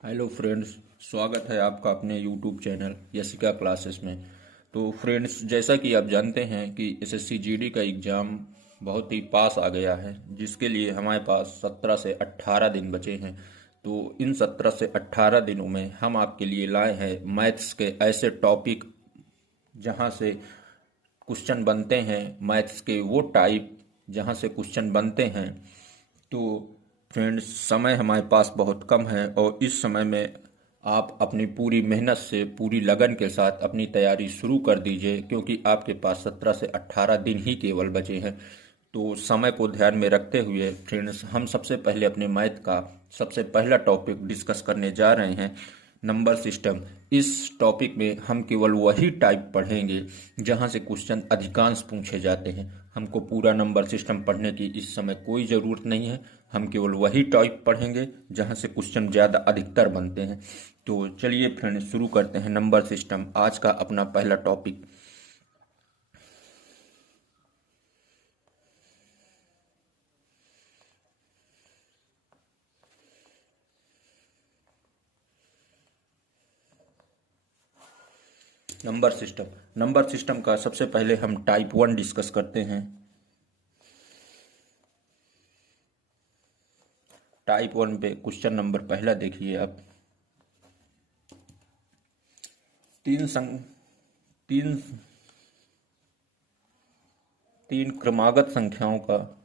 Hello friends. स्वागत है आपका अपने यूट्यूब चैनल यशिका क्लासेस में। तो फ्रेंड्स, जैसा कि आप जानते हैं कि एसएससी जीडी का एग्ज़ाम बहुत ही पास आ गया है, जिसके लिए हमारे पास 17 से 18 दिन बचे हैं। तो इन 17 से 18 दिनों में हम आपके लिए लाए हैं मैथ्स के ऐसे टॉपिक जहां से क्वेश्चन बनते हैं, मैथ्स के वो टाइप जहां से क्वेश्चन बनते हैं। तो फ्रेंड्स, समय हमारे पास बहुत कम है और इस समय में आप अपनी पूरी मेहनत से पूरी लगन के साथ अपनी तैयारी शुरू कर दीजिए, क्योंकि आपके पास 17 से 18 दिन ही केवल बचे हैं। तो समय को ध्यान में रखते हुए फ्रेंड्स, हम सबसे पहले अपने मैथ का सबसे पहला टॉपिक डिस्कस करने जा रहे हैं, नंबर सिस्टम। इस टॉपिक में हम केवल वही टाइप पढ़ेंगे जहां से क्वेश्चन अधिकांश पूछे जाते हैं। हमको पूरा नंबर सिस्टम पढ़ने की इस समय कोई ज़रूरत नहीं है। हम केवल वही टाइप पढ़ेंगे जहां से क्वेश्चन ज़्यादा अधिकतर बनते हैं। तो चलिए फ्रेंड्स, शुरू करते हैं नंबर सिस्टम, आज का अपना पहला टॉपिक। नंबर सिस्टम का सबसे पहले हम टाइप 1 डिस्कस करते हैं। टाइप 1 पे क्वेश्चन नंबर पहला देखिए आप। तीन संग तीन तीन क्रमागत संख्याओं का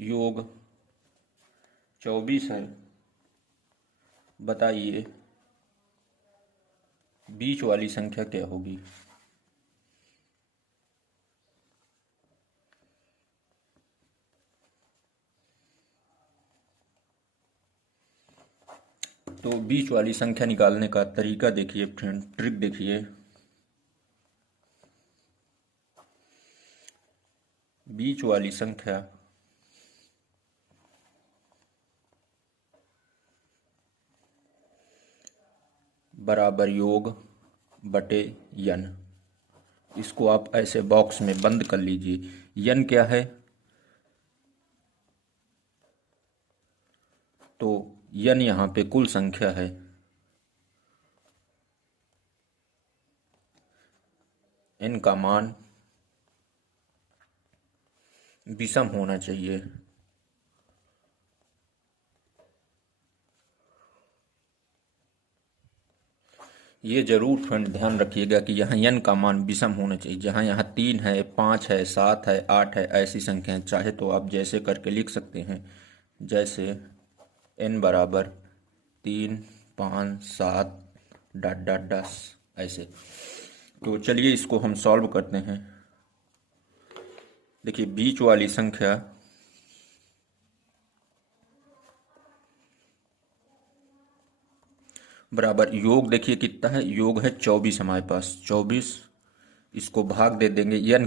योग 24 है। बताइए बीच वाली संख्या क्या होगी। तो बीच वाली संख्या निकालने का तरीका देखिए फ्रेंड, ट्रिक देखिए। बीच वाली संख्या बराबर योग बटे यन। इसको आप ऐसे बॉक्स में बंद कर लीजिए। यन क्या है? तो यन यहाँ पे कुल संख्या है। n का मान विषम होना चाहिए। ये जरूर फ्रेंड ध्यान रखिएगा कि यहाँ n का मान विषम होना चाहिए। जहाँ यहाँ 3 है, 5 है, 7 है, 8 है, ऐसी संख्याएं चाहे तो आप जैसे करके लिख सकते हैं। जैसे n बराबर 3, 5, 7 डॉट डॉट डस ऐसे। तो चलिए इसको हम सॉल्व करते हैं। देखिए बीच वाली संख्या बराबर योग, देखिए कितना है, योग है 24 हमारे पास 24। इसको भाग दे देंगे, यन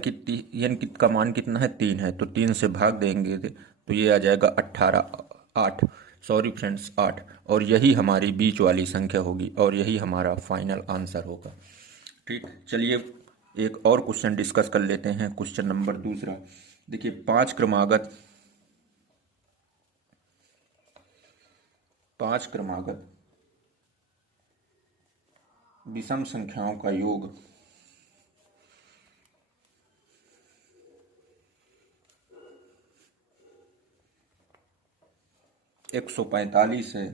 का मान कितना है, 3 है, तो 3 से भाग देंगे तो ये आ जाएगा 18, 8, सॉरी फ्रेंड्स 8। और यही हमारी बीच वाली संख्या होगी और यही हमारा फाइनल आंसर होगा। ठीक, चलिए एक और क्वेश्चन डिस्कस कर लेते हैं। क्वेश्चन नंबर दूसरा देखिए। पांच क्रमागत विषम संख्याओं का योग 145 है।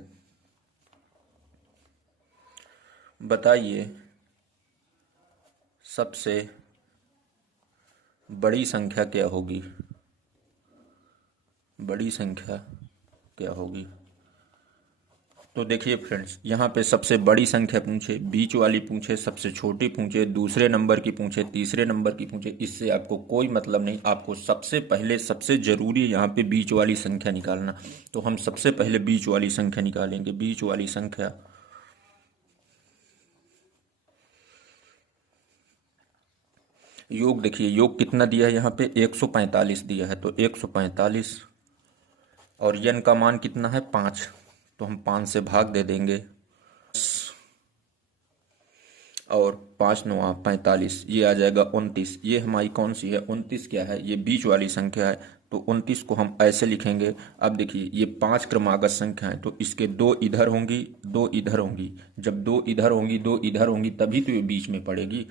बताइए सबसे बड़ी संख्या क्या होगी। बड़ी संख्या क्या होगी? तो देखिए फ्रेंड्स, यहाँ पे सबसे बड़ी संख्या पूछे, बीच वाली पूछे, सबसे छोटी पूछे, दूसरे नंबर की पूछे, तीसरे नंबर की पूछे, इससे आपको कोई मतलब नहीं। आपको सबसे पहले सबसे जरूरी यहाँ पे बीच वाली संख्या निकालना। तो हम सबसे पहले बीच वाली संख्या निकालेंगे। बीच वाली संख्या योग, देखिए योग कितना दिया है यहाँ पे, 145 दिया है, तो 145। और यन का मान कितना है, 5, तो हम 5 से भाग दे देंगे। और 5 9 45, ये आ जाएगा 29। ये हमारी कौन सी है? 29 क्या है? ये बीच वाली संख्या है, तो 29 को हम ऐसे लिखेंगे। अब देखिए ये 5 क्रमागत संख्या है, तो इसके 2 इधर होंगी, 2 इधर होंगी। जब 2 इधर होंगी, 2 इधर होंगी, तभी तो ये बीच में पड़ेगी।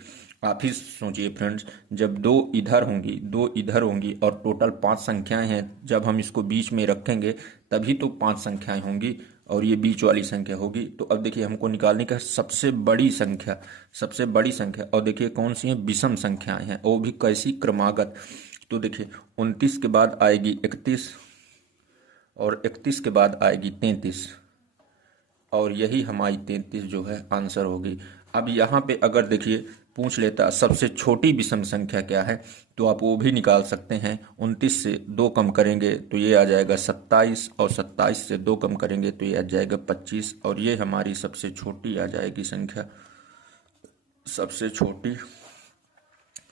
आप ही सोचिए फ्रेंड्स, जब 2 इधर होंगी, 2 इधर होंगी और टोटल 5 संख्याएं हैं, जब हम इसको बीच में रखेंगे तभी तो 5 संख्याएं होंगी और ये बीच वाली संख्या होगी। तो अब देखिए हमको निकालने का सबसे बड़ी संख्या, सबसे बड़ी संख्या। और देखिए कौन सी है? विषम संख्याएं हैं, वो भी कैसी? क्रमागत। तो देखिए 29 के बाद आएगी 31 और 31 के बाद आएगी 33 और यही हमारी 33 जो है आंसर होगी। अब यहाँ पे अगर देखिए पूछ लेता सबसे छोटी विषम संख्या क्या है, तो आप वो भी निकाल सकते हैं। 29 से 2 कम करेंगे तो ये आ जाएगा 27 और 27 से 2 कम करेंगे तो ये आ जाएगा 25 और ये हमारी सबसे छोटी आ जाएगी संख्या, सबसे छोटी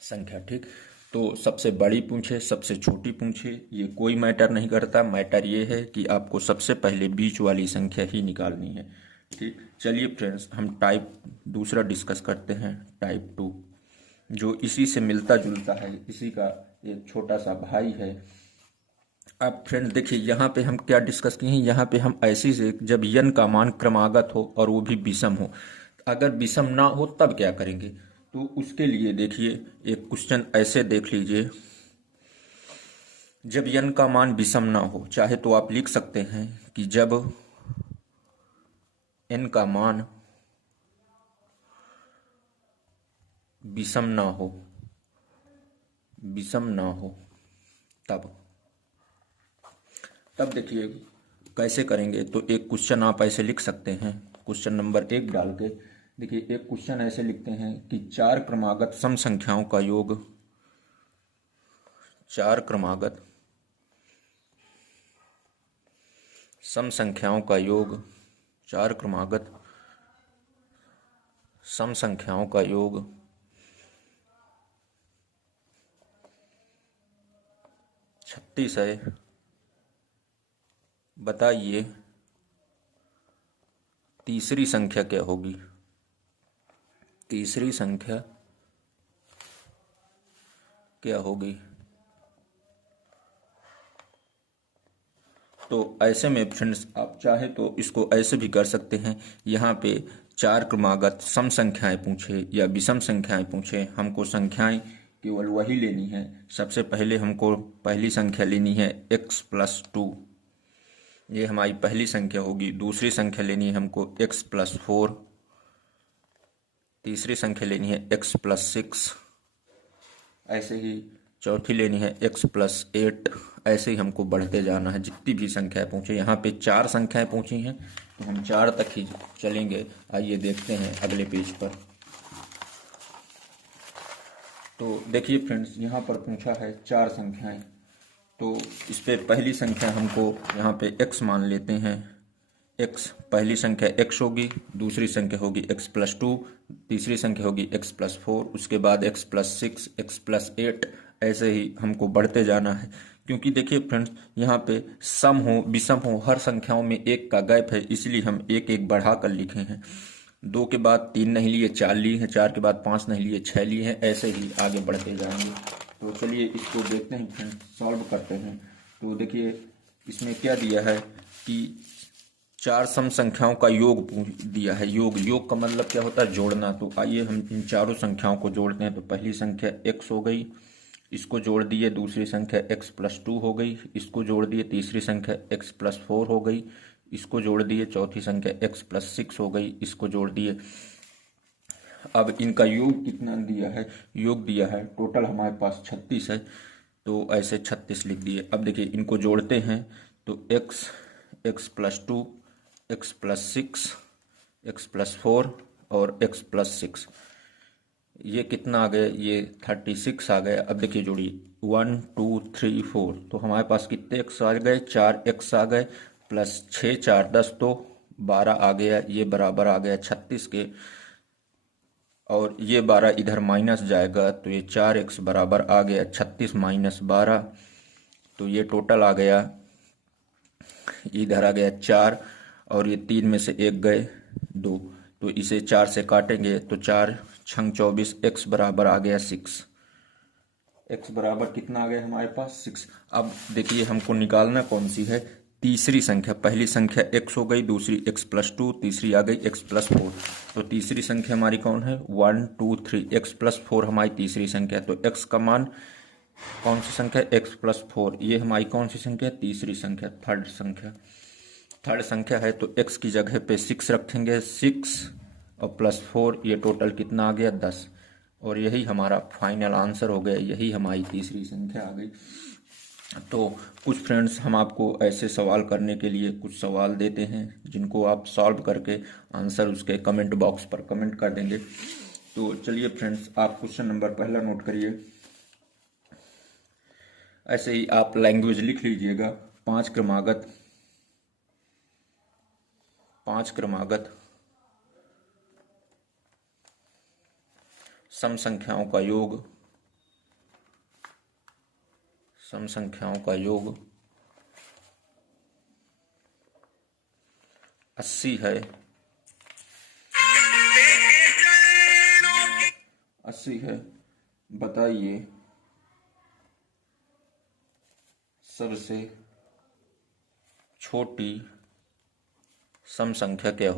संख्या। ठीक, तो सबसे बड़ी पूछे सबसे छोटी पूछे ये कोई मैटर नहीं करता, मैटर ये है कि आपको सबसे पहले बीच वाली संख्या ही निकालनी है। ठीक, चलिए फ्रेंड्स हम टाइप दूसरा डिस्कस करते हैं, टाइप 2, जो इसी से मिलता जुलता है, इसी का एक छोटा सा भाई है। अब फ्रेंड्स देखिए यहाँ पे हम क्या डिस्कस किए हैं, यहाँ पे हम ऐसी से जब यन का मान क्रमागत हो और वो भी विषम हो, अगर विषम ना हो तब क्या करेंगे, तो उसके लिए देखिए एक क्वेश्चन ऐसे देख लीजिए। जब यन का मान विषम ना हो, चाहे तो आप लिख सकते हैं कि जब n का मान विषम ना हो, विषम ना हो तब देखिए कैसे करेंगे। तो एक क्वेश्चन आप ऐसे लिख सकते हैं, क्वेश्चन नंबर 1 डाल के देखिए एक क्वेश्चन ऐसे लिखते हैं कि 4 क्रमागत सम संख्याओं का योग, 4 क्रमागत सम संख्याओं का योग, 4 क्रमागत सम संख्याओं का योग 36 है। बताइए तीसरी संख्या क्या होगी? तीसरी संख्या क्या होगी? तो ऐसे में फ्रेंड्स आप चाहे तो इसको ऐसे भी कर सकते हैं, यहाँ पे 4 क्रमागत सम संख्याएं पूछे या विषम संख्याएं पूछे, हमको संख्याएं केवल वही लेनी है। सबसे पहले हमको पहली संख्या लेनी है x+2, ये हमारी पहली संख्या होगी। दूसरी संख्या लेनी है हमको x+4, तीसरी संख्या लेनी है x+6, ऐसे ही चौथी लेनी है x+8। ऐसे ही हमको बढ़ते जाना है, जितनी भी संख्याएं पूछे। यहाँ पे 4 संख्याएं पूछी हैं तो हम 4 तक ही चलेंगे। आइए देखते हैं अगले पेज पर। तो देखिए फ्रेंड्स यहाँ पर पूछा है 4 संख्याएं, तो इस पे पहली संख्या हमको यहाँ पे x मान लेते हैं। x पहली संख्या x होगी, दूसरी संख्या होगी x+2, तीसरी संख्या होगी x+4, उसके बाद x+6, x+8, ऐसे ही हमको बढ़ते जाना है। क्योंकि देखिए फ्रेंड्स यहाँ पे सम हो विषम हो हर संख्याओं में 1 का गैप है, इसलिए हम 1 1 बढ़ा कर लिखे हैं। 2 के बाद 3 नहीं लिए, 4 लिए हैं, 4 के बाद 5 नहीं लिए, 6 लिए हैं, ऐसे ही आगे बढ़ते जाएंगे। तो चलिए इसको देखते हैं फ्रेंड्स, सॉल्व करते हैं। तो देखिए इसमें क्या दिया है कि 4 सम संख्याओं का योग दिया है। योग का मतलब क्या होता है? जोड़ना। तो आइए हम इन चारों संख्याओं को जोड़ते हैं। तो पहली संख्या x हो गई, इसको जोड़ दिए। दूसरी संख्या x+2 हो गई, इसको जोड़ दिए। तीसरी संख्या x+4 हो गई, इसको जोड़ दिए। चौथी संख्या x+6 हो गई, इसको जोड़ दिए। अब इनका योग कितना दिया है? योग दिया है टोटल हमारे पास 36 है, तो ऐसे 36 लिख दिए। अब देखिए इनको जोड़ते हैं तो x+2, x+6, x+4 और x+6, ये कितना आ गया? ये 36 आ गया। अब देखिए जोड़िए 1 2 3 4, तो हमारे पास कितने x आ गए? 4 x आ गए, प्लस 6 4 10, तो 12 आ गया। ये बराबर आ गया 36 के, और ये 12 इधर माइनस जाएगा तो ये 4x बराबर आ गया 36 - 12, तो ये टोटल आ गया, इधर आ गया 4 और ये 3 में से 1 गए 2, तो इसे 4 से काटेंगे तो 4 छंग 24, x बराबर आ गया 6। x बराबर कितना आ गया हमारे पास 6। अब देखिए हमको निकालना कौन सी है, तीसरी संख्या। पहली संख्या x हो गई, दूसरी x+2, तीसरी आ गई x+4। तो तीसरी संख्या हमारी कौन है, 1 2 3, x+4 हमारी तीसरी संख्या। तो x का मान कौन सी संख्या, x+4, ये हमारी कौन सी संख्या, तीसरी संख्या, थर्ड संख्या है। तो x की जगह पे 6 रखेंगे, 6 और +4, ये टोटल कितना आ गया 10। और यही हमारा फाइनल आंसर हो गया, यही हमारी तीसरी संख्या आ गई। तो कुछ फ्रेंड्स हम आपको ऐसे सवाल करने के लिए कुछ सवाल देते हैं जिनको आप सॉल्व करके आंसर उसके कमेंट बॉक्स पर कमेंट कर देंगे। तो चलिए फ्रेंड्स, आप क्वेश्चन नंबर पहला नोट करिए। ऐसे ही आप लैंग्वेज लिख लीजिएगा। पांच क्रमागत सम संख्याओं का योग 80 है। 80 है, बताइए सबसे छोटी सम संख्या क्या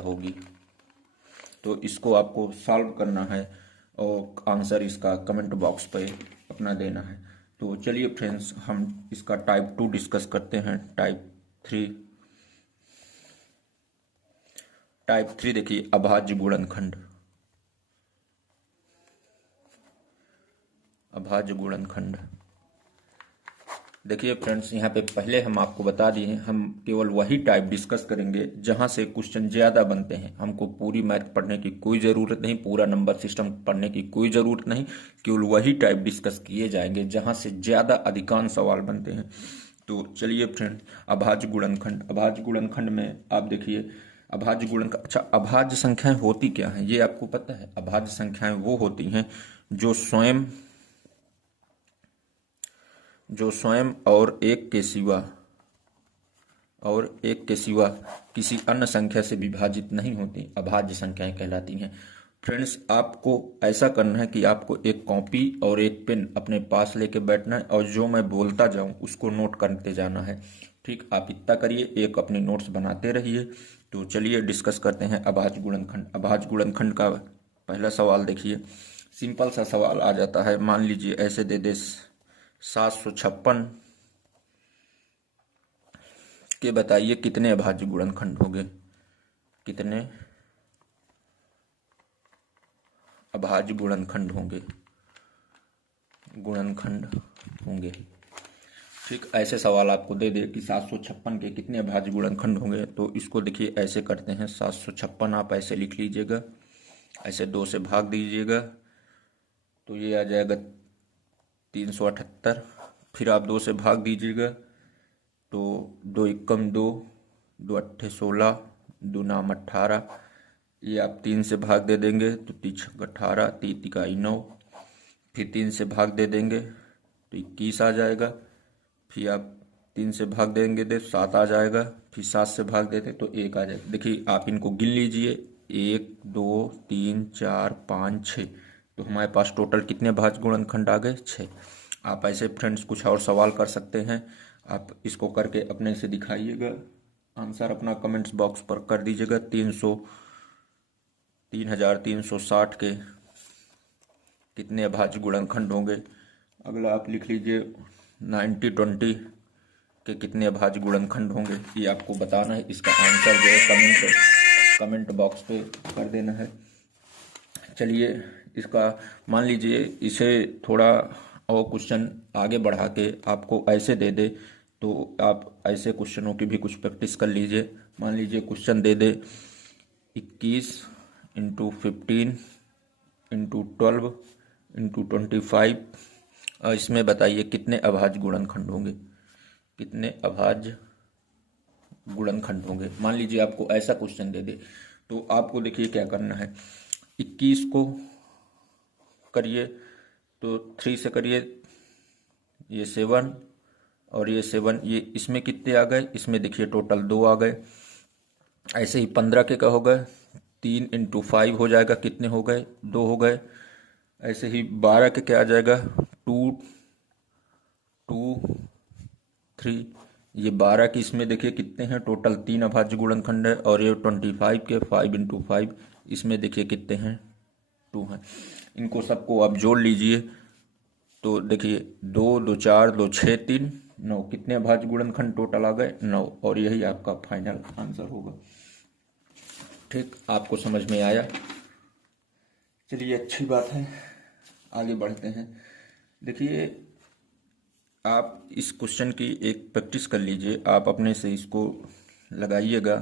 होगी, तो इसको आपको सॉल्व करना है और आंसर इसका कमेंट बॉक्स पे अपना देना है। तो चलिए फ्रेंड्स, हम इसका टाइप 2 डिस्कस करते हैं। टाइप 3 देखिए, अभाज्य गुणनखंड। देखिए फ्रेंड्स, यहाँ पे पहले हम आपको बता दिए हैं, हम केवल वही टाइप डिस्कस करेंगे जहाँ से क्वेश्चन ज़्यादा बनते हैं। हमको पूरी मैथ पढ़ने की कोई ज़रूरत नहीं, पूरा नंबर सिस्टम पढ़ने की कोई ज़रूरत नहीं, केवल वही टाइप डिस्कस किए जाएंगे जहाँ से ज़्यादा अधिकांश सवाल बनते हैं। तो चलिए फ्रेंड्स, अभाज्य गुणनखंड में आप देखिए, अच्छा, अभाज्य संख्याएं होती क्या हैं ये आपको पता है? अभाज्य संख्याएं वो होती हैं जो स्वयं और एक के सिवा किसी अन्य संख्या से विभाजित नहीं होती, अभाज्य संख्याएं कहलाती हैं। फ्रेंड्स, आपको ऐसा करना है कि आपको एक कॉपी और एक पेन अपने पास लेके बैठना है और जो मैं बोलता जाऊं उसको नोट करते जाना है। ठीक, आप इतना करिए, एक अपनी नोट्स बनाते रहिए। तो चलिए डिस्कस करते हैं अभाज्य गुणनखंड का पहला सवाल देखिए। सिंपल सा सवाल आ जाता है, मान लीजिए ऐसे दे दे 756 के बताइए कितने अभाज्य गुणनखंड होंगे, कितने अभाज्य गुणनखंड होंगे। ठीक, ऐसे सवाल आपको दे दे कि 756 के कितने अभाज्य गुणनखंड होंगे, तो इसको देखिए ऐसे करते हैं। 756 आप ऐसे लिख लीजिएगा, ऐसे 2 से भाग दीजिएगा तो ये आ जाएगा 378। फिर आप 2 से भाग दीजिएगा तो 2 एकम 2, 2 अट्ठे 16, 2 नाम 18। ये आप 3 से भाग दे देंगे तो 3 छक्का 18, 3 तिकाई 9। फिर 3 से भाग दे देंगे तो 21 आ जाएगा। फिर आप 3 से भाग देंगे तो 7 आ जाएगा। फिर 7 से भाग देते तो 1 आ जाएगा। देखिए आप इनको गिन लीजिए, 1 2 3 4 5 6। तो हमारे पास टोटल कितने अभाज्य गुणनखंड आ गए, 6। आप ऐसे फ्रेंड्स कुछ और सवाल कर सकते हैं, आप इसको करके अपने से दिखाइएगा, आंसर अपना कमेंट्स बॉक्स पर कर दीजिएगा। 3360 के कितने अभाज्य गुणनखंड होंगे। अगला आप लिख लीजिए 9020 के कितने अभाज्य गुणनखंड होंगे, ये आपको बताना है। इसका आंसर जो है कमेंट बॉक्स पे कर देना है। चलिए, इसका मान लीजिए इसे थोड़ा और क्वेश्चन आगे बढ़ा के आपको ऐसे दे दे तो आप ऐसे क्वेश्चनों की भी कुछ प्रैक्टिस कर लीजिए। मान लीजिए क्वेश्चन दे दे 21 × 15 × 12 × 25, और इसमें बताइए कितने अभाज्य गुणनखंड होंगे। मान लीजिए आपको ऐसा क्वेश्चन दे दे तो आपको देखिए क्या करना है। 21 को करिए तो 3 से करिए, ये 7 और ये 7, ये इसमें कितने आ गए, इसमें देखिए टोटल 2 आ गए। ऐसे ही 15 के का हो गए, 3 इंटू 5 हो जाएगा, कितने हो गए, 2 हो गए। ऐसे ही 12 के क्या आ जाएगा, 2 2 3। ये 12 की इसमें देखिए कितने हैं टोटल, 3 अभाज्य गुणनखंड है। और ये 25 के 5 इंटू 5 इसमें देखिए कितने हैं, 2 हैं। इनको सबको आप जोड़ लीजिए तो देखिए 2 2 4 2 6 3 9, कितने अभाज्य गुणनखंड टोटल आ गए, 9। और यही आपका फाइनल आंसर होगा। ठीक, आपको समझ में आया। चलिए अच्छी बात है, आगे बढ़ते हैं। देखिए आप इस क्वेश्चन की एक प्रैक्टिस कर लीजिए, आप अपने से इसको लगाइएगा।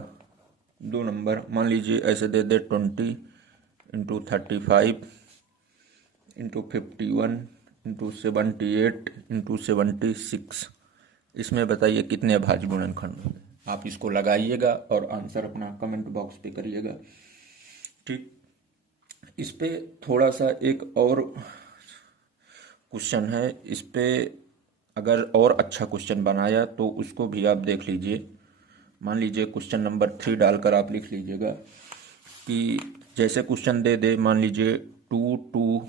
2 नंबर मान लीजिए ऐसे दे दे, 20 इंटू 35 इंटू 51 इंटू 78 इंटू 76। इसमें बताइए कितने अभाज्य गुणनखंड होंगे। आप इसको लगाइएगा और आंसर अपना कमेंट बॉक्स पे करिएगा। ठीक, इस पे थोड़ा सा एक और क्वेश्चन है, इस पे अगर और अच्छा क्वेश्चन बनाया तो उसको भी आप देख लीजिए। मान लीजिए क्वेश्चन नंबर 3 डालकर आप लिख लीजिएगा कि जैसे क्वेश्चन दे दे, मान लीजिए 2 2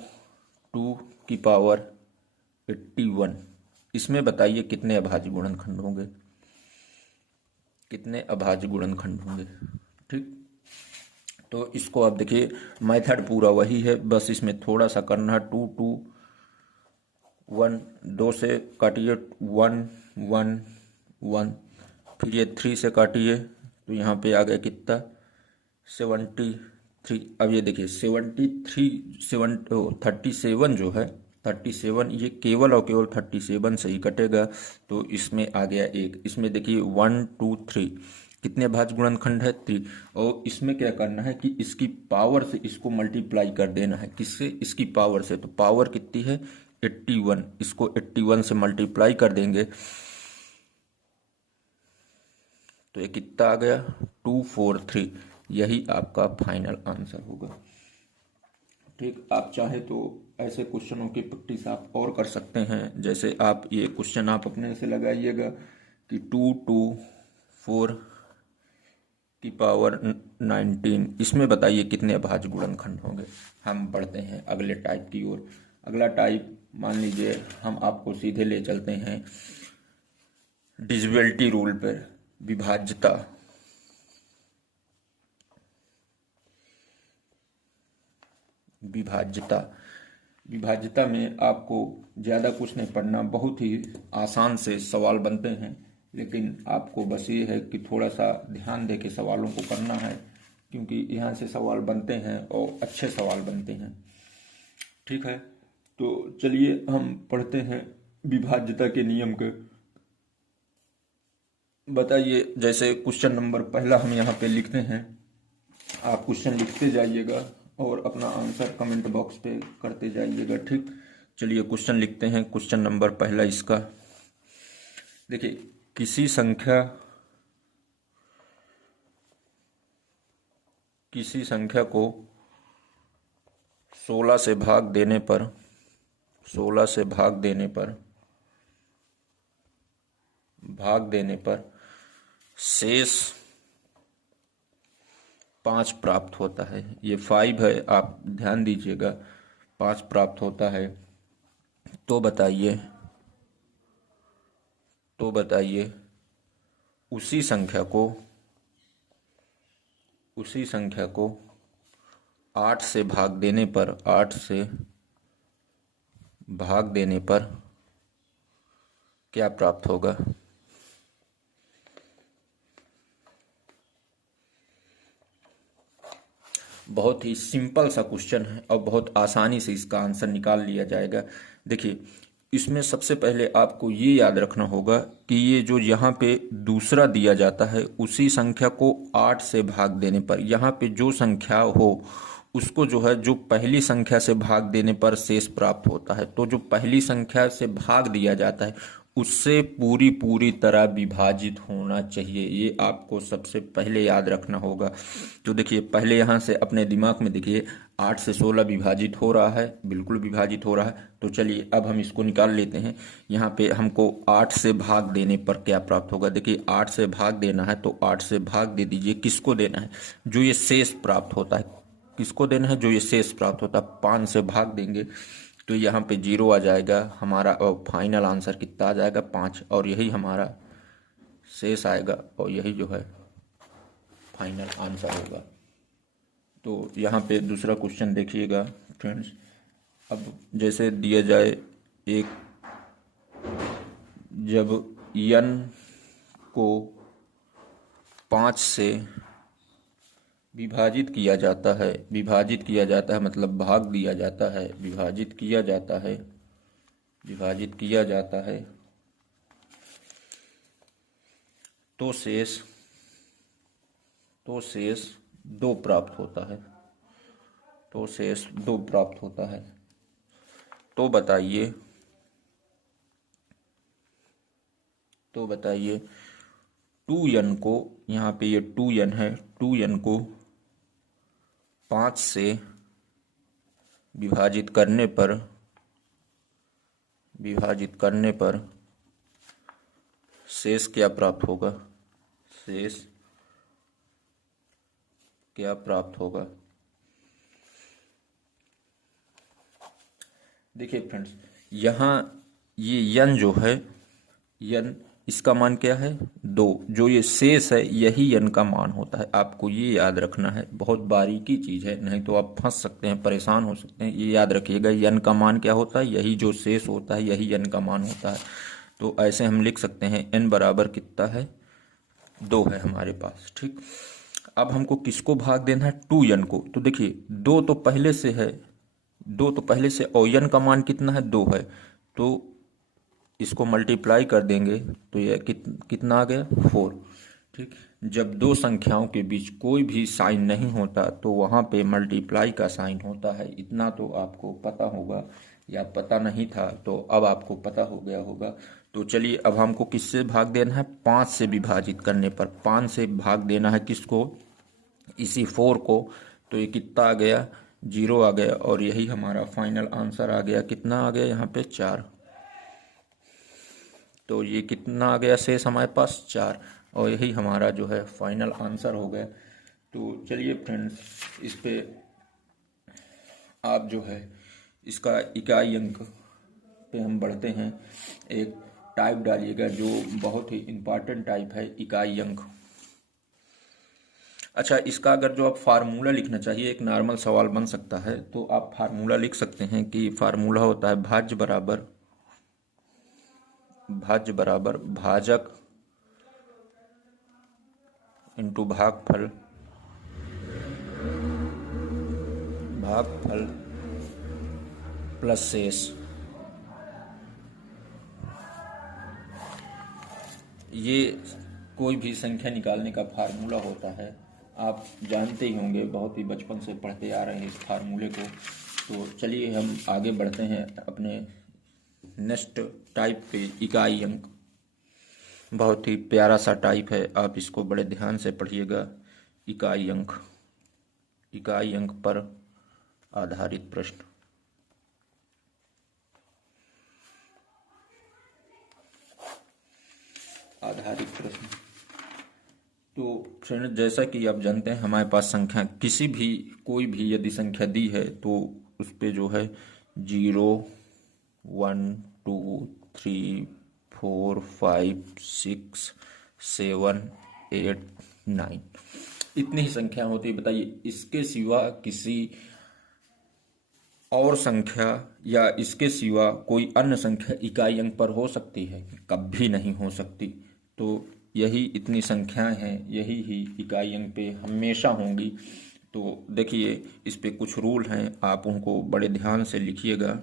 2 की पावर 81, इसमें बताइए कितने अभाज्य गुणनखंड होंगे, कितने अभाज्य गुणनखंड होंगे। ठीक, तो इसको आप देखिए मेथड पूरा वही है, बस इसमें थोड़ा सा करना है। 2 2 1, 2 से काटिए 1 1 1, फिर ये 3 से काटिए तो यहाँ पे आ गया कितना, 73। अब ये देखिए 37 जो है 37, ये केवल और केवल 37 से ही कटेगा, तो इसमें आ गया 1। इसमें देखिए 1 2 3 कितने अभाज्य गुणनखंड है, 3। और इसमें क्या करना है कि इसकी पावर से इसको मल्टीप्लाई कर देना है, किससे, इसकी पावर से। तो पावर कितनी है, 81, इसको 81 से मल्टीप्लाई कर देंगे तो ये कितना आ गया, 243। यही आपका फाइनल आंसर होगा। ठीक, आप चाहे तो ऐसे क्वेश्चनों की प्रैक्टिस आप और कर सकते हैं। जैसे आप ये क्वेश्चन आप अपने से लगाइएगा कि 2 2 4 की पावर 19, इसमें बताइए कितने अभाज्य गुणनखंड होंगे। हम बढ़ते हैं अगले टाइप की ओर। अगला टाइप मान लीजिए हम आपको सीधे ले चलते हैं डिविजिबिलिटी रूल पर, विभाज्यता। विभाज्यता में आपको ज़्यादा कुछ नहीं पढ़ना, बहुत ही आसान से सवाल बनते हैं, लेकिन आपको बस ये है कि थोड़ा सा ध्यान दे के सवालों को करना है, क्योंकि यहाँ से सवाल बनते हैं और अच्छे सवाल बनते हैं। ठीक है, तो चलिए हम पढ़ते हैं विभाज्यता के नियम के। बताइए, जैसे क्वेश्चन नंबर पहला हम यहाँ पे लिखते हैं, आप क्वेश्चन लिखते जाइएगा और अपना आंसर कमेंट बॉक्स पे करते जाइएगा। ठीक, चलिए क्वेश्चन लिखते हैं। क्वेश्चन नंबर पहला इसका देखिए, किसी संख्या को 16 से भाग देने पर शेष 5 प्राप्त होता है। ये 5 है, आप ध्यान दीजिएगा, 5 प्राप्त होता है। तो बताइए उसी संख्या को 8 से भाग देने पर क्या प्राप्त होगा। बहुत ही सिंपल सा क्वेश्चन है और बहुत आसानी से इसका आंसर निकाल लिया जाएगा। देखिए, इसमें सबसे पहले आपको ये याद रखना होगा कि ये जो यहाँ पे दूसरा दिया जाता है, उसी संख्या को 8 से भाग देने पर, यहाँ पे जो संख्या हो उसको जो है, जो पहली संख्या से भाग देने पर शेष प्राप्त होता है। तो जो पहली संख्या से भाग दिया जाता है उससे पूरी पूरी तरह विभाजित होना चाहिए। ये आपको सबसे पहले याद रखना होगा। तो देखिए पहले यहाँ से अपने दिमाग में देखिए 8 से 16 विभाजित हो रहा है, बिल्कुल विभाजित हो रहा है। तो चलिए अब हम इसको निकाल लेते हैं। यहाँ पे हमको 8 से भाग देने पर क्या प्राप्त होगा। देखिए 8 से भाग देना है तो 8 से भाग दे दीजिए। किसको देना है, जो ये शेष प्राप्त होता है, किसको देना है, जो ये शेष प्राप्त होता है। 5 से भाग देंगे तो यहाँ पे 0 आ जाएगा हमारा, और फाइनल आंसर कितना आ जाएगा 5, और यही हमारा शेष आएगा और यही जो है फाइनल आंसर होगा। तो यहाँ पे दूसरा क्वेश्चन देखिएगा फ्रेंड्स। अब जैसे दिया जाए एक, जब n को 5 से विभाजित किया जाता है, विभाजित किया जाता है मतलब भाग दिया जाता है, विभाजित किया जाता है, विभाजित किया जाता है, तो शेष 2 प्राप्त होता है, तो शेष 2 प्राप्त होता है। तो बताइए 2n को, यहाँ पे ये 2n है, 2n को 5 से विभाजित करने पर शेष क्या प्राप्त होगा, शेष क्या प्राप्त होगा। देखिए फ्रेंड्स, यहाँ ये n जो है, n इसका मान क्या है 2, जो ये शेष है यही n का मान होता है। आपको ये याद रखना है, बहुत बारीकी चीज है, नहीं तो आप फंस सकते हैं, परेशान हो सकते हैं। ये याद रखिएगा n का मान क्या होता है, यही जो शेष होता है यही n का मान होता है। तो ऐसे हम लिख सकते हैं n बराबर कितना है 2 है हमारे पास। ठीक, अब हमको किसको भाग देना है 2n को। तो देखिए 2 तो पहले से है, 2 तो पहले से, और n का मान कितना है 2 है, तो इसको मल्टीप्लाई कर देंगे तो यह कितना आ गया 4। ठीक, जब दो संख्याओं के बीच कोई भी साइन नहीं होता तो वहाँ पे मल्टीप्लाई का साइन होता है। इतना तो आपको पता होगा, या पता नहीं था तो अब आपको पता हो गया होगा। तो चलिए अब हमको किससे भाग देना है, 5 से विभाजित करने पर 5 से भाग देना है किसको, इसी 4 को। तो ये कितना आ गया 0 आ गया, और यही हमारा फाइनल आंसर आ गया। कितना आ गया यहाँ पे 4। तो ये कितना आ गया शेष हमारे पास 4, और यही हमारा जो है फाइनल आंसर हो गया। तो चलिए फ्रेंड्स, इस पे आप जो है इसका इकाई अंक पे हम बढ़ते हैं। एक टाइप डालिएगा जो बहुत ही इम्पॉर्टेंट टाइप है, इकाई अंक। अच्छा, इसका अगर जो आप फार्मूला लिखना चाहिए, एक नॉर्मल सवाल बन सकता है, तो आप फार्मूला लिख सकते हैं कि फार्मूला होता है भाज्य बराबर भाजक इंटू भागफल प्लस शेष। ये कोई भी संख्या निकालने का फार्मूला होता है, आप जानते ही होंगे, बहुत ही बचपन से पढ़ते आ रहे हैं इस फार्मूले को। तो चलिए हम आगे बढ़ते हैं अपने नेक्स्ट टाइप पे, इकाई अंक। बहुत ही प्यारा सा टाइप है, आप इसको बड़े ध्यान से पढ़िएगा। इकाई अंक पर आधारित प्रश्न। तो फ्रेंड, जैसा कि आप जानते हैं हमारे पास संख्या कोई भी यदि संख्या दी है तो उस पे जो है 0, 1, 2, 3, 4, 5, 6, 7, 8, 9 इतनी ही संख्या होती है। बताइए इसके सिवा किसी और संख्या या इसके सिवा कोई अन्य संख्या इकाई अंक पर हो सकती है? कभी नहीं हो सकती। तो यही इतनी संख्याएं हैं, यही ही इकाई अंक पे हमेशा होंगी। तो देखिए इस पे कुछ रूल हैं, आप उनको बड़े ध्यान से लिखिएगा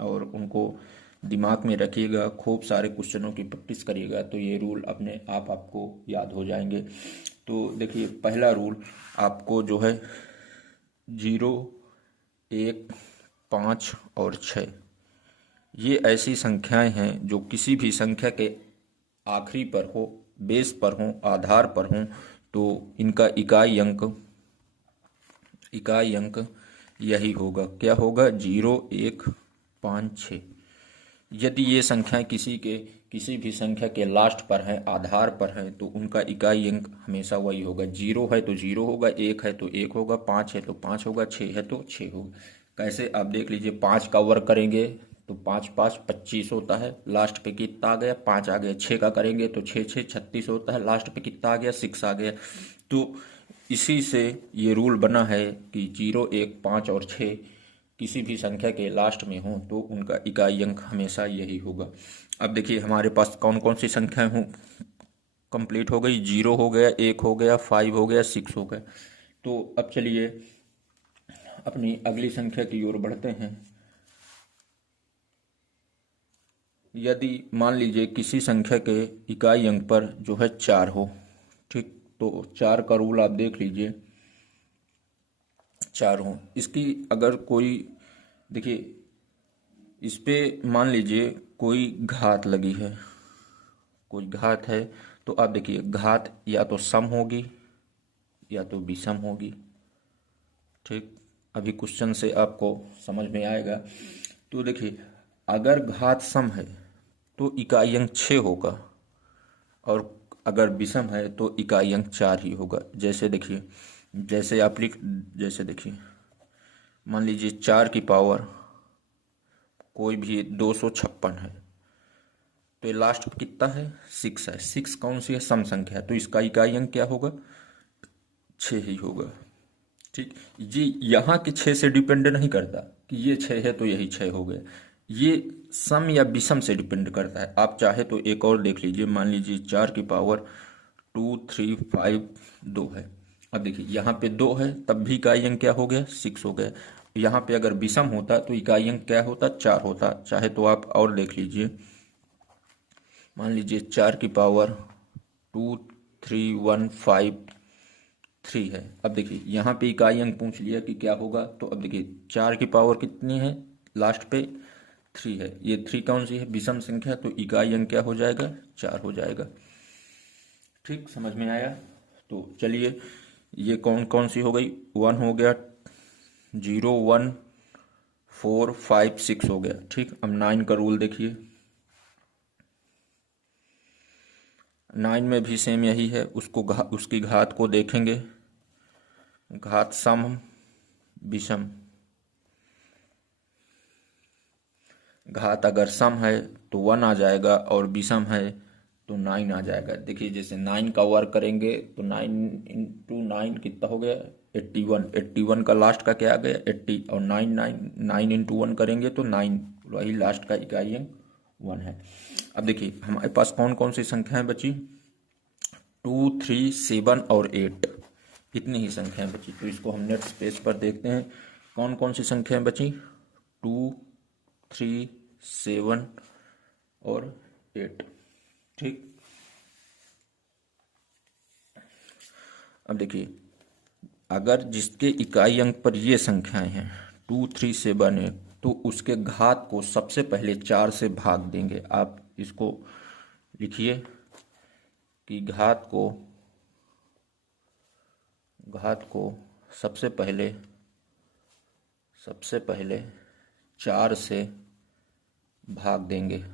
और उनको दिमाग में रखिएगा। खूब सारे क्वेश्चनों की प्रैक्टिस करिएगा तो ये रूल अपने आप आपको याद हो जाएंगे। तो देखिए पहला रूल आपको जो है 0, 1, 5 और 6 ये ऐसी संख्याएं हैं जो किसी भी संख्या के आखिरी पर हो, बेस पर हो, आधार पर हो, तो इनका इकाई अंक यही होगा। क्या होगा? 0, 1, 5, 6। यदि ये संख्याएं किसी भी संख्या के लास्ट पर हैं, आधार पर हैं, तो उनका इकाई अंक हमेशा वही होगा। 0 है तो 0 होगा, 1 है तो 1 होगा, 5 है तो 5 होगा, 6 है तो 6 होगा। कैसे? आप देख लीजिए, 5 का वर्ग करेंगे तो 5 5 25 होता है, लास्ट पे कितना आ गया? 5 आ गया। 6 का करेंगे तो 6 6 36 होता है, लास्ट पे कितना आ गया? 6 आ गया। तो इसी से ये रूल बना है कि 0, 1, 5 और 6 किसी भी संख्या के लास्ट में हो तो उनका इकाई अंक हमेशा यही होगा। अब देखिए हमारे पास कौन कौन सी संख्याएं हो कंप्लीट हो गई। 0 हो गया, 1 हो गया, 5 हो गया, 6 हो गया। तो अब चलिए अपनी अगली संख्या की ओर बढ़ते हैं। यदि मान लीजिए किसी संख्या के इकाई अंक पर जो है 4 हो, ठीक, तो 4 का रूल आप देख लीजिए। 4 हो, इसकी अगर कोई, देखिए इस पे मान लीजिए कोई घात लगी है, कोई घात है, तो आप देखिए घात या तो सम होगी या तो विषम होगी। ठीक, अभी क्वेश्चन से आपको समझ में आएगा। तो देखिए अगर घात सम है तो इकाई अंक 6 होगा, और अगर विषम है तो इकाई अंक 4 ही होगा। जैसे देखिए, जैसे देखिए मान लीजिए 4 की पावर कोई भी 256 है, तो ये लास्ट में कितना है? 6 है। 6 कौन सी है? सम संख्या है, तो इसका इकाई अंक क्या होगा? 6 ही होगा। ठीक, ये यहाँ के 6 से डिपेंड नहीं करता कि ये 6 है तो यही 6 हो गया। ये सम या विषम से डिपेंड करता है। आप चाहे तो एक और देख लीजिए, मान लीजिए 4 की पावर 2, 3, 5, 2 है। अब देखिए यहाँ पे 2 है, तब भी इकाई अंक क्या हो गया? 6 हो गया। यहाँ पे अगर विषम होता तो इकाई अंक क्या होता? 4 होता। चाहे तो आप और देख लीजिए, मान लीजिए 4 की पावर 2, 3, 1, 5, 3 है। अब देखिए यहाँ पे इकाई अंक पूछ लिया कि क्या होगा, तो अब देखिए 4 की पावर कितनी है? लास्ट पे 3 है। ये 3 कौन सी है? विषम संख्या, तो इकाई अंक क्या हो जाएगा? 4 हो जाएगा। ठीक, समझ में आया? तो चलिए, ये कौन कौन सी हो गई? 1 हो गया, 0, 1, 4, 5, 6 हो गया। ठीक, अब 9 का रूल देखिए। 9 में भी सेम यही है, उसकी घात को देखेंगे। घात सम, विषम। घात अगर सम है तो 1 आ जाएगा, और विषम है तो 9 आ जाएगा। देखिए जैसे 9 का वर्क करेंगे तो 9 इंटू 9 कितना हो गया? 81। 81 का लास्ट का क्या आ गया? 80। और 9 इंटू 1 करेंगे तो 9, वही लास्ट का इकाई अंक 1 है। अब देखिए हमारे पास कौन कौन सी संख्याएं बची? 2, 3, 7 और 8, इतनी ही संख्याएं बची। तो इसको हम नेट स्पेस पर देखते हैं कौन कौन सी संख्याएं बची। 2, 3, 7 और 8। ठीक, अब देखिए अगर जिसके इकाई अंक पर ये संख्याएं हैं 2, 3, 7, 8, तो उसके घात को सबसे पहले 4 से भाग देंगे। आप इसको लिखिए कि घात को सबसे पहले 4 से भाग देंगे।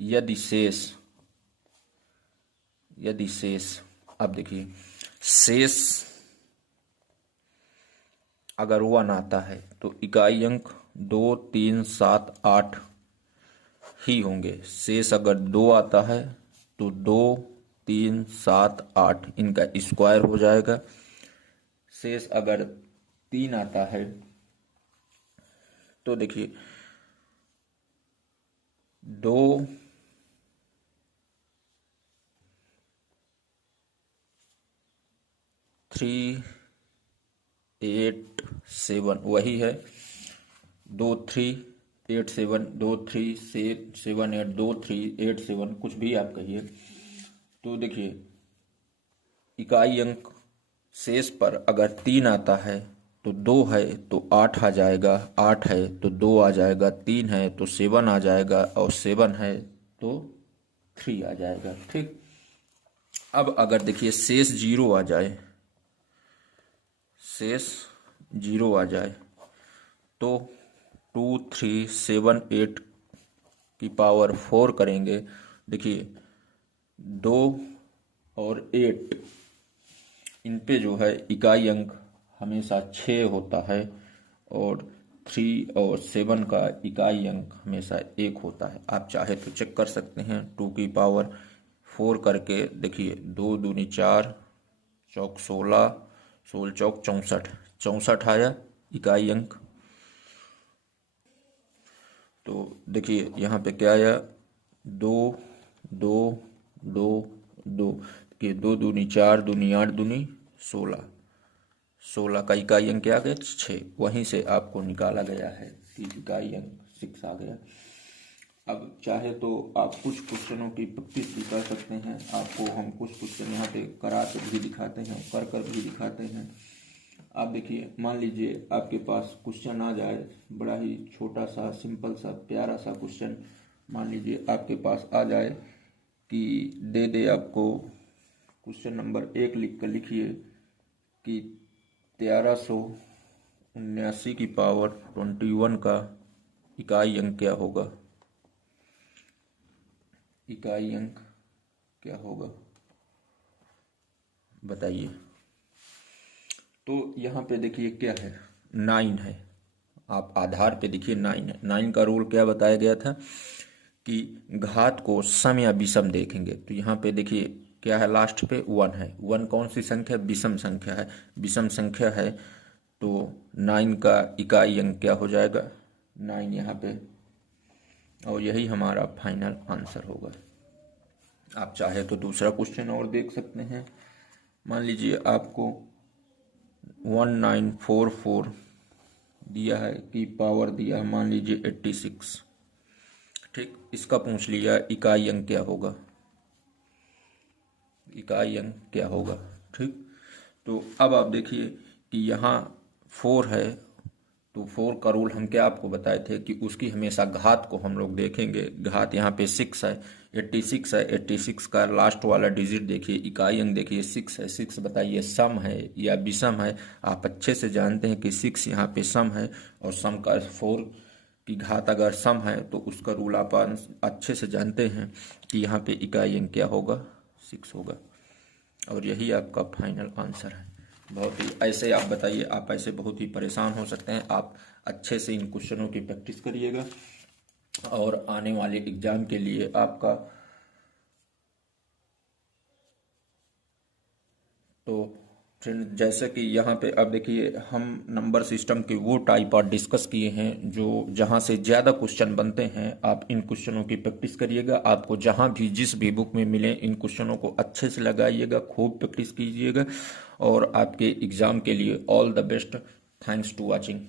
यदि शेष, अब देखिए शेष अगर 1 आता है तो इकाई अंक 2, 3, 7, 8 ही होंगे। शेष अगर 2 आता है तो 2, 3, 7, 8 इनका स्क्वायर हो जाएगा। शेष अगर 3 आता है तो देखिए 2, 3, 8, 7 वही है। 2, 3, 8, 7, 2, 3, 7, 8, 2, 3, 8, 7, कुछ भी आप कहिए। तो देखिए इकाई अंक शेष पर अगर 3 आता है तो 2 है तो 8 आ जाएगा, 8 है तो 2 आ जाएगा, 3 है तो 7 आ जाएगा, और 7 है तो 3 आ जाएगा। ठीक, अब अगर देखिए शेष 0 आ जाए, शेष 0 आ जाए तो 2 3 7 8 की पावर 4 करेंगे। देखिए 2 और 8 इन पे जो है इकाई अंक हमेशा 6 होता है, और 3 और 7 का इकाई अंक हमेशा 1 होता है। आप चाहे तो चेक कर सकते हैं, 2 की पावर 4 करके देखिए, 2 दूनी 4, चौक 16, 16 चौक 64, 64 आया इकाई अंक। तो देखिए यहाँ पे क्या आया, 2 2 2 2 कि 2 दूनी 4, दूनी 8, दूनी 16, 16 का इकाई अंक क्या आ गया, 6। वहीं से आपको निकाला गया है कि इकाई अंक 6 आ गया। अब चाहे तो आप कुछ क्वेश्चनों की प्रैक्टिस भी कर सकते हैं। आपको हम कुछ क्वेश्चन यहाँ पे करा कर भी दिखाते हैं, कर भी दिखाते हैं। आप देखिए, मान लीजिए आपके पास क्वेश्चन आ जाए, बड़ा ही छोटा सा, सिंपल सा, प्यारा सा क्वेश्चन मान लीजिए आपके पास आ जाए कि दे आपको क्वेश्चन नंबर 1 लिख कर लिखिए कि 1379 की पावर 21 का इकाई अंक क्या होगा, इकाई अंक क्या होगा बताइए। तो यहाँ पे देखिए क्या है, 9 है। आप आधार पे देखिए 9 है। 9 का रूल क्या बताया गया था कि घात को सम या विषम देखेंगे। तो यहाँ पे देखिए क्या है, लास्ट पे 1 है। 1 कौन सी संख्या, विषम संख्या है। विषम संख्या है तो 9 का इकाई अंक क्या हो जाएगा, 9 यहाँ पे, और यही हमारा फाइनल आंसर होगा। आप चाहे तो दूसरा क्वेश्चन और देख सकते हैं। मान लीजिए आपको 1944 दिया है कि पावर दिया है मान लीजिए 86। ठीक, इसका पूछ लिया इकाई अंक क्या होगा, इकाई अंक क्या होगा। ठीक, तो अब आप देखिए कि यहाँ 4 है, तो 4 का रूल हम क्या आपको बताए थे कि उसकी हमेशा घात को हम लोग देखेंगे। घात यहाँ पे 6 है, 86 है, 86 का लास्ट वाला डिजिट देखिए, इकाई अंक देखिए 6 है। 6 बताइए सम है या विषम है। आप अच्छे से जानते हैं कि 6 यहाँ पे सम है, और सम का 4 की घात अगर सम है तो उसका रूल आप अच्छे से जानते हैं कि यहाँ पे इकाई अंक क्या होगा, 6 होगा। और यही आपका फाइनल आंसर है। बहुत ही ऐसे आप बताइए, आप ऐसे बहुत ही परेशान हो सकते हैं। आप अच्छे से इन क्वेश्चनों की प्रैक्टिस करिएगा, और आने वाले एग्जाम के लिए आपका तो फ्रेंड, जैसे कि यहाँ पे अब देखिए हम नंबर सिस्टम के वो टाइप और डिस्कस किए हैं जो जहाँ से ज़्यादा क्वेश्चन बनते हैं। आप इन क्वेश्चनों की प्रैक्टिस करिएगा। आपको जहाँ भी जिस भी बुक में मिले इन क्वेश्चनों को अच्छे से लगाइएगा, खूब प्रैक्टिस कीजिएगा, और आपके एग्ज़ाम के लिए all the best. Thanks to watching.